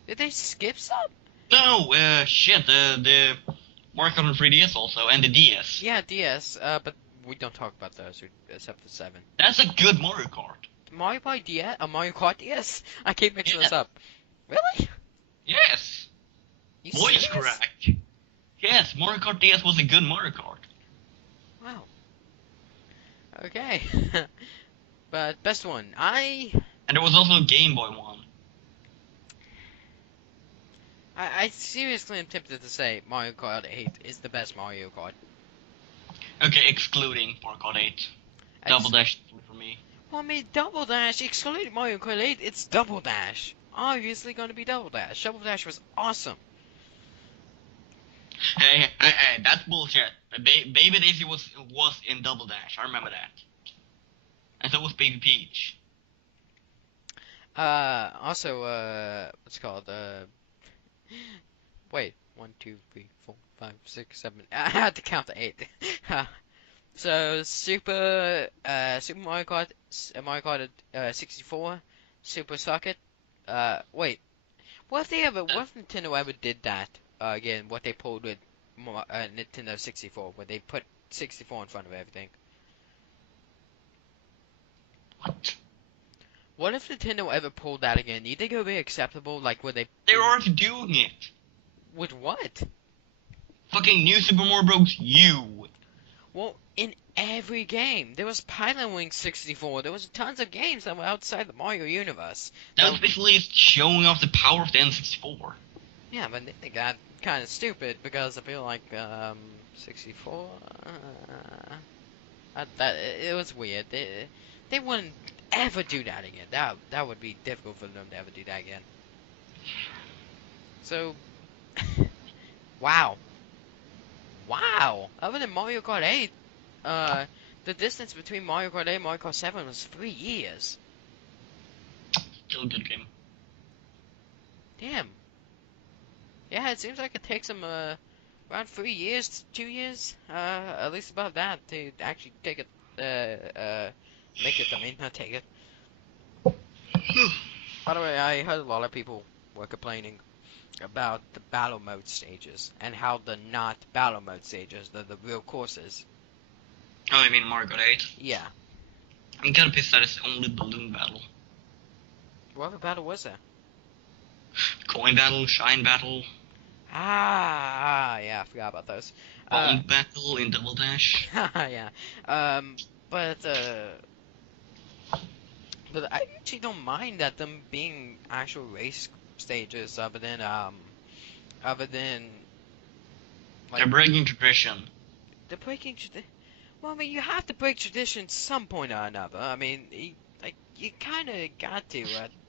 Did they skip some? No, shit, the Mario Kart on 3DS also, and the DS. Yeah, DS. But we don't talk about those except for 7. That's a good Mario Kart. Mario Kart DS? Mario Kart DS? I keep mixing Yeah. this up. Really? Yes. You Voice serious? correct. Yes, Mario Kart DS was a good Mario Kart. Wow. Okay. But best one, And there was also a Game Boy one. I seriously am tempted to say Mario Kart 8 is the best Mario Kart. Okay, excluding Mario Kart 8. Double Dash for me. Well, I mean, Double Dash, excluding Mario Kart 8, it's Double Dash. Obviously going to be Double Dash. Double Dash was awesome. Hey, that's bullshit. Baby Daisy was in Double Dash. I remember that. And so was Baby Peach. Also, what's it called, wait, 1, 2, 3, 4, 5, 6, 7, I had to count to 8. So, Super Mario Kart, Mario Kart 64, Super Socket, wait, what if Nintendo ever did that, again, what they pulled with Nintendo 64, where they put 64 in front of everything? What? What if Nintendo ever pulled that again? Do you think it would be acceptable, like, would they... They're already doing it. With what? Fucking New Super Mario Bros. U. Well, in every game. There was Pilot Wing 64. There was tons of games that were outside the Mario universe. That was basically showing off the power of the N64. Yeah, but they got kind of stupid because I feel like 64. It was weird. They wouldn't ever do that again. That would be difficult for them to ever do that again. So, wow. Other than Mario Kart 8, the distance between Mario Kart 8 and Mario Kart 7 was 3 years. Still a good game. Damn. Yeah, it seems like it takes them around 3 years, 2 years, at least about that to actually take it, make it. I mean, not take it. By the way, I heard a lot of people were complaining about the battle mode stages and how the not battle mode stages, the real courses. Oh, you mean Mario Kart 8? Yeah. I'm kinda pissed that it's only balloon battle. What other battle was there? Coin battle, shine battle, Yeah, I forgot about those. bomb battle in Double Dash. Yeah. But I actually don't mind that them being actual race stages, other than like They're breaking tradition. the breaking. Well, I mean, you have to break tradition at some point or another. I mean, you kind of got to.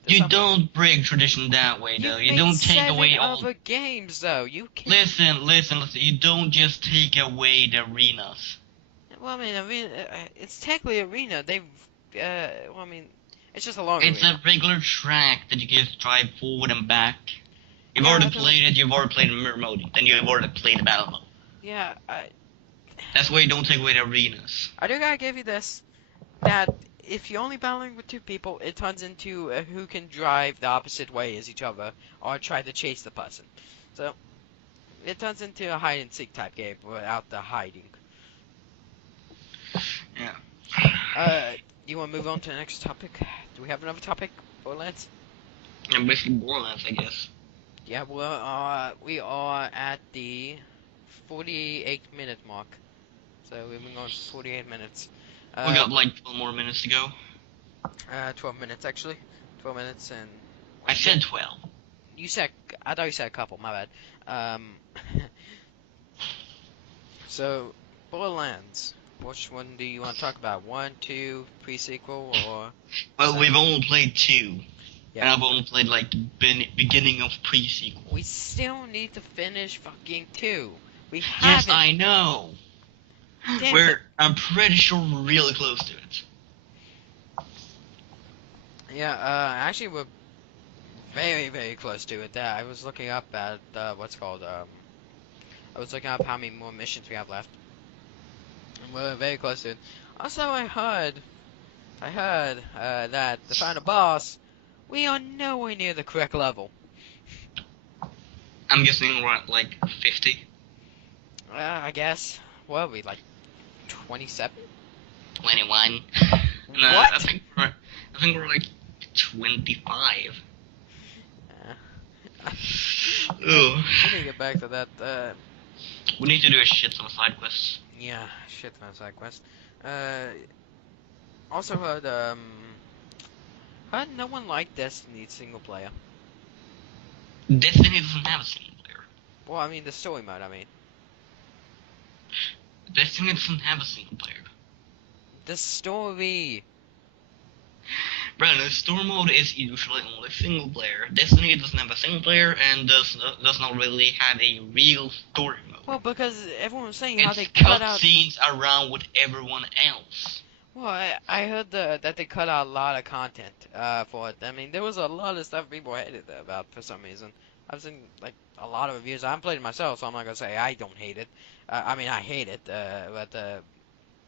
You don't break tradition that way, though. You don't take away all. other games, though. You can. Listen. You don't just take away the arenas. Well, I mean, it's technically arena. They've. Well, I mean, it's just a long. It's arena. a regular track that you can just drive forward and back. You've Yeah, already that's played it. You've already played the mirror mode. Then you've already played the battle mode. Yeah, That's why you don't take away the arenas. I do gotta give you this. That if you're only battling with 2 people, it turns into who can drive the opposite way as each other, or try to chase the person. So, it turns into a hide and seek type game without the hiding. Yeah. You wanna move on to the next topic? Do we have another topic, Borderlands? And basically Borderlands, I guess. Yeah, well, we are at the 48-minute mark. So we've been going for 48 minutes. We got like 12 more minutes to go. 12 minutes actually. 12 minutes and... I said 12. I thought you said a couple, my bad. So, Borderlands. Which one do you want to talk about? 1, 2, pre-sequel, or... Well, we've only played 2. Yeah. And I've only played like the beginning of pre-sequel. We still need to finish fucking 2. We Yes, haven't. I know. Damn I'm pretty sure we're really close to it. Yeah, actually we're very, very close to it. I was looking up at, what's called, I was looking up how many more missions we have left. And we're very close to it. Also, I heard, that the final boss, we are nowhere near the correct level. I'm guessing we're at like 50. I guess. What are we, like 27? 21. No, What? I think we're like 25. Uh, Ugh. we need to get back to that. We need to do a shit ton of side quests. Yeah, shit, my side quest. Also heard no one liked Destiny single player. Destiny doesn't have a single player. Well, I mean the story mode. I mean Destiny doesn't have a single player. the story. Bro, the story mode is usually only single player. Destiny doesn't have a single player and does not really have a real story mode. Well, because everyone was saying how It's they cut out. cutscenes around with everyone else. Well, I heard that they cut out a lot of content for it. I mean, there was a lot of stuff people hated about for some reason. I've seen like a lot of reviews. I haven't played it myself, so I'm not gonna say I don't hate it. I mean, I hate it, but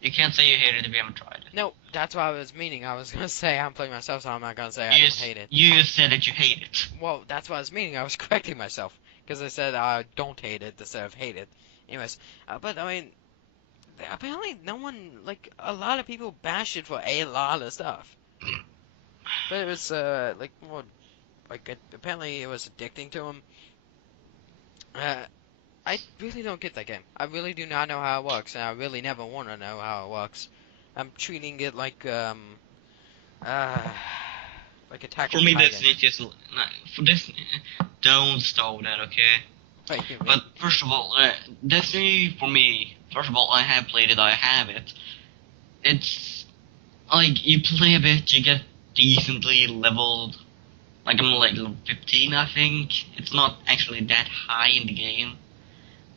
You can't say you hate it if you haven't tried it. no, that's what I was meaning. I was gonna say I haven't played myself, so I'm not gonna say I You don't hate it. You said that you hate it. Well, that's what I was meaning. I was correcting myself because I said I don't hate it instead of hate it. Anyways, but I mean, apparently no one, like, a lot of people bash it for a lot of stuff. But it was like more like apparently it was addicting to him. I really don't get that game. I really do not know how it works, and I really never want to know how it works. I'm treating it like Attack For on me, Titan. Destiny just for Destiny. Don't stall that, okay? Like, you mean- But first of all, Destiny for me. First of all, I have played it. I have it. It's like you play a bit, you get decently leveled. Like I'm like level 15, I think. It's not actually that high in the game,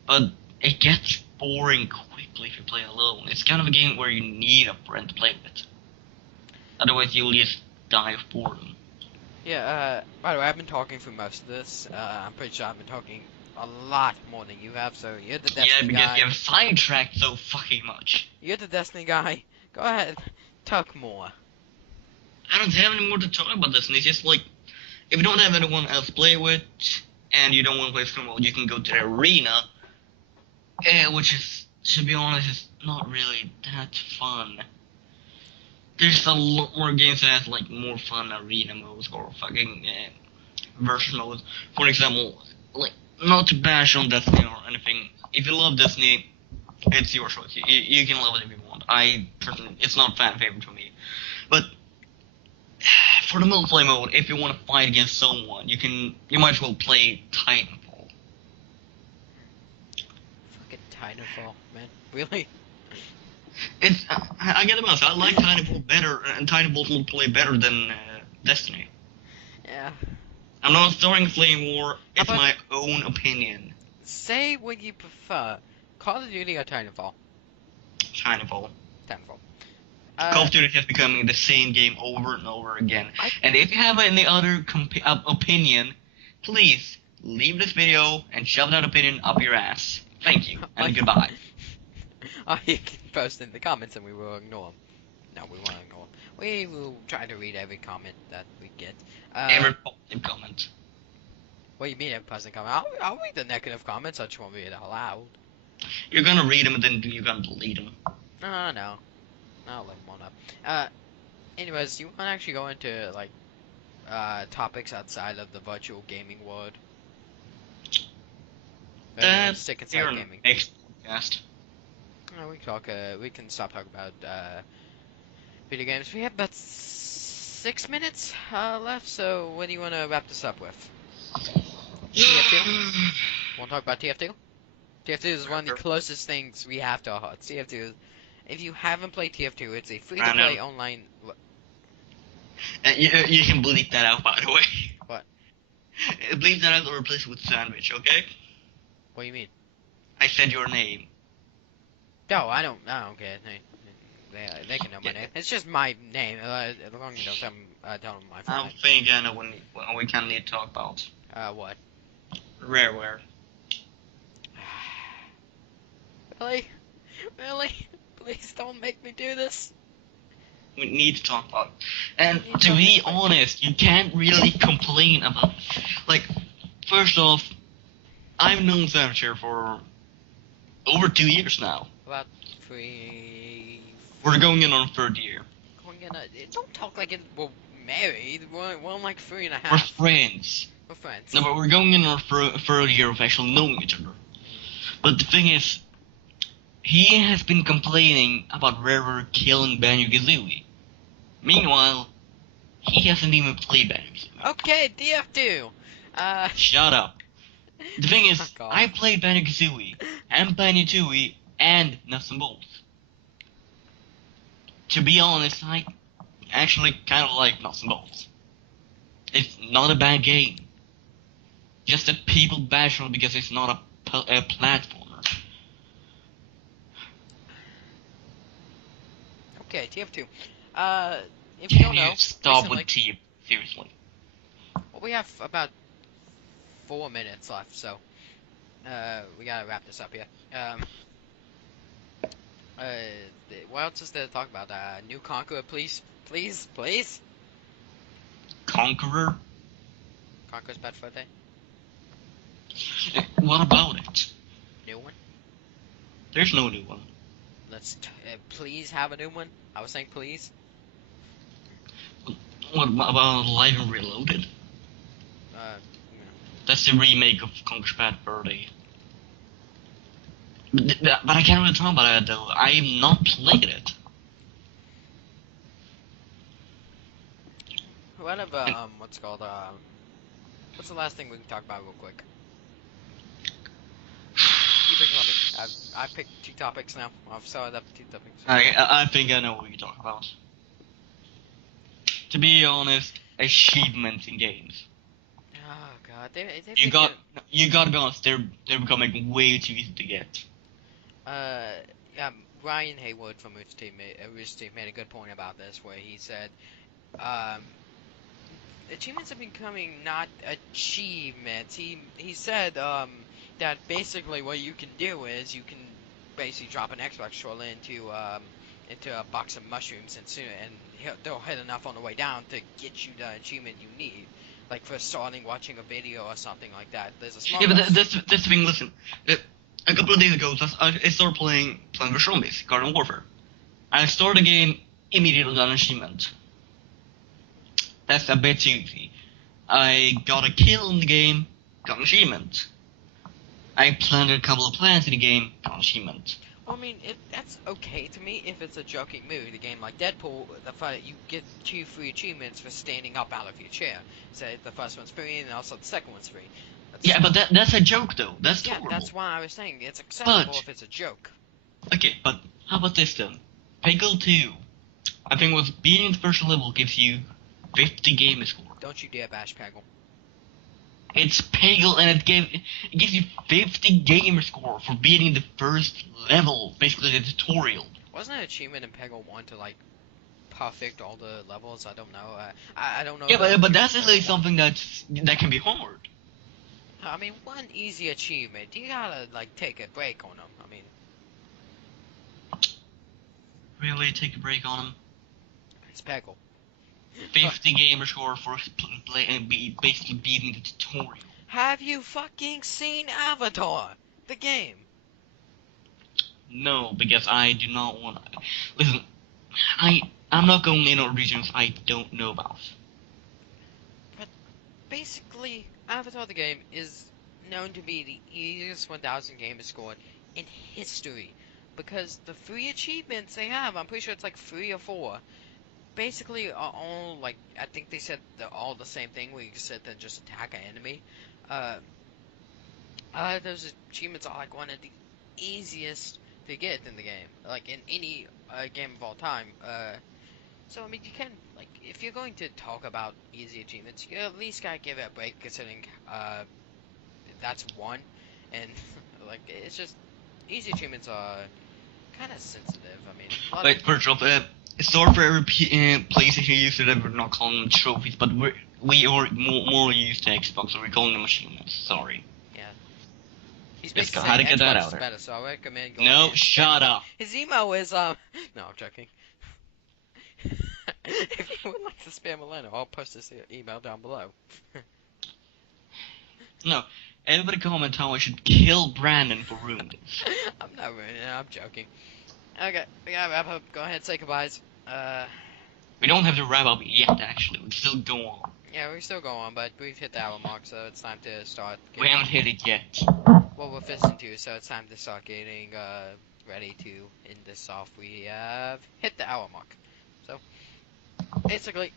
but it gets boring quickly if you play alone. It's kind of a game where you need a friend to play with. Otherwise, you'll just die of boredom. Yeah, by the way, I've been talking through most of this. I'm pretty sure I've been talking a lot more than you have, so you're the Destiny Yeah, because guy. you have sidetracked so fucking much. You're the Destiny guy. Go ahead, talk more. I don't have any more to talk about this, and it's just like, if you don't have anyone else to play with, and you don't want to play story mode, you can go to the arena, which is, to be honest, is not really that fun. There's a lot more games that has like more fun arena modes or fucking versus modes. For example, like, not to bash on Destiny or anything. If you love Destiny, it's your choice. You can love it if you want. I personally, it's not fan favorite for me, but for the multiplayer mode, if you want to fight against someone, you might as well play Titanfall. Fucking Titanfall, man. Really? It's I get about it. I like Titanfall better, and Titanfall will play better than Destiny. Yeah. I'm not starting Flame War. It's But- my own opinion. Say what you prefer, Call of Duty or Titanfall? Titanfall. Titanfall. Call of Duty is becoming the same game over and over again. I- And if you have any other opinion, please leave this video and shove that opinion up your ass. Thank you, and goodbye. You can post in the comments and we will ignore them. No, we won't ignore them. We will try to read every comment that we get. Every positive comment. What do you mean every positive comment? I'll read the negative comments, I just won't read it out loud. You're gonna read them and then you're gonna delete them. No. I'll let them on up. Anyways, you want to actually go into, like, topics outside of the virtual gaming world? That's Stick inside your gaming. next podcast. We can stop talking about video games. We have about 6 minutes left, so what do you want to wrap this up with? TF2? Want to talk about TF2? TF2 is one of the closest things we have to our hearts. TF2 is, if you haven't played TF2, it's a free-to-play online... You can bleep that out, by the way. What? Bleep that out or replace it with sandwich, okay? What do you mean? I said your name. No, I don't care. They can know my name. It's just my name. As long as you don't tell them my full I name. think I know what we kind of need to talk about. What? Rareware. Really? Really? Please don't make me do this. We need to talk about it. And We need to to be talk about honest, you can't really complain about... Like, first off, I've known Savager for over 2 years now. About 3. We're going in on 3rd year. Going in don't talk like we're married. We're on like 3.5. We're friends. We're friends. No, but we're going in on our 3rd year of actually knowing each other. But the thing is, he has been complaining about River killing Banjo-Kazooie. Meanwhile, he hasn't even played Banjo-Kazooie. Okay, DF2. Shut up. The thing is, Fuck off. I played Banjo-Kazooie and Banjo-Tooie and Nuts and Bolts. To be honest, I actually kind of like Nuts and Bolts. It's not a bad game. Just that people bash on it because it's not a platformer. Okay, TF2. If you Can don't know, you stop recently, with T? Seriously. well, we have about 4 minutes left, so we gotta wrap this up here. What else is there to talk about? New Conqueror, please. Conqueror? Conqueror's Bad Fur Day. What about it? New one. There's no new one. Let's please have a new one. I was saying please. What about Live and Reloaded? That's the remake of Conqueror's Bad Fur Day. But I can't really talk about it though. I have not played it. Whatever. What's it called? What's the last thing we can talk about real quick? Keep picking on me. I picked 2 topics now. I've started up 2 topics. I think I know what you talk about. To be honest, achievements in games. Oh god, they You gotta be honest. They're becoming way too easy to get. Yeah, Ryan Haywood from Rooster Team made a good point about this, where he said, achievements are becoming not achievements. He said that basically what you can do is you can basically drop an Xbox controller into a box of mushrooms and they'll hit enough on the way down to get you the achievement you need, like for starting watching a video or something like that. There's a small. Yeah, but that's the thing. Listen, a couple of days ago, I started playing Plant vs Zombies, Garden Warfare. I started the game, immediately got an achievement. That's a bit easy. I got a kill in the game, got an achievement. I planted a couple of plants in the game, got an achievement. Well, I mean, that's okay to me if it's a joking mood. A game like Deadpool, the fact that you get 2 free achievements for standing up out of your chair. So the first one's free, and also the second one's free. Yeah, but that's a joke though. That's yeah, horrible. that's why I was saying it's acceptable But- if it's a joke. Okay, but how about this then? Peggle 2. I think was beating the first level gives you 50 gamer score. Don't you dare bash Peggle. It's Peggle and it gives you 50 gamer score for beating the first level, basically the tutorial. Wasn't an achievement in Peggle 1 to like perfect all the levels? I don't know. I don't know. Yeah, the but that's achievements actually in Peggle 1. something that can be hard. I mean, one easy achievement. You gotta like take a break on them. I mean, Really take a break on him. it's Peggle. 50 gamer score for basically beating the tutorial. Have you fucking seen Avatar, the game? No, because I do not want to. Listen, I'm not going in on regions I don't know about. Basically, Avatar the game is known to be the easiest 1000 gamer scored in history. Because the free achievements they have, I'm pretty sure it's like 3 or 4, basically are all like, I think they said they're all the same thing where you can sit there and just attack an enemy. Those achievements are like one of the easiest to get in the game, like in any game of all time. So I mean, you can, like, if you're going to talk about easy achievements, you at least gotta give it a break, considering that's one, and like it's just easy achievements are kind of sensitive. I mean, a lot Like, of, first off, sorry for every PlayStation user that we're not calling them trophies, but we are more used to Xbox, so we're calling them achievements. Sorry. he's Just basically had to saying get that Xbox out is there. better, so I recommend going. No, and shut checking up. His email is no, I'm joking. If you would like to spam a letter, I'll post this email down below. No, everybody comment how I should kill Brandon for ruining this. I'm not ruining it, I'm joking. Okay, we gotta wrap up. Go ahead, say goodbyes. We don't have to wrap up yet, actually. We still go on. Yeah, we still go on, but we've hit the hour mark, so it's time to start. We haven't hit it yet. Well, we're fisting too, so it's time to start getting ready to end this off. We have hit the hour mark. So, basically,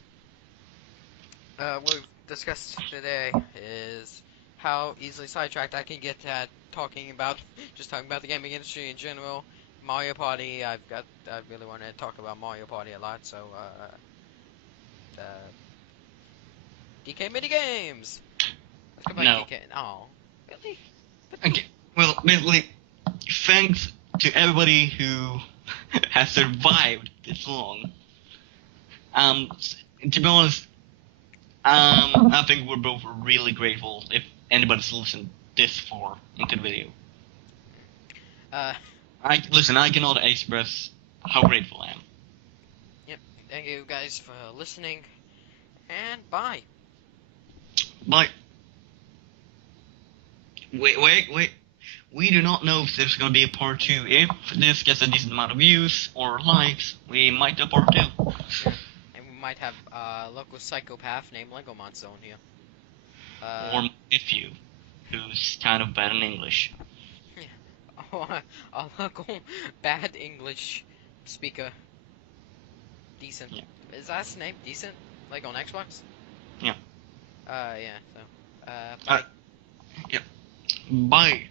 what we've discussed today is how easily sidetracked I can get at talking about the gaming industry in general. Mario Party, I really want to talk about Mario Party a lot, so, DK mini games. Let's go back No. DK. Oh, really? Okay, well, basically, thanks to everybody who has survived this long. To be honest, I think we're both really grateful if anybody's listened this far into the video. I cannot express how grateful I am. Yep. Thank you guys for listening, and bye. Bye. Wait. We do not know if there's gonna be a part 2. If this gets a decent amount of views or likes, we might do a part 2. And we might have a local psychopath named Lego Monster on here. Or my nephew, who's kind of bad in English. a local bad English speaker. Decent. Yeah. Is that his name? Decent? Like on Xbox? Yeah. Yeah, so. Bye. Bye.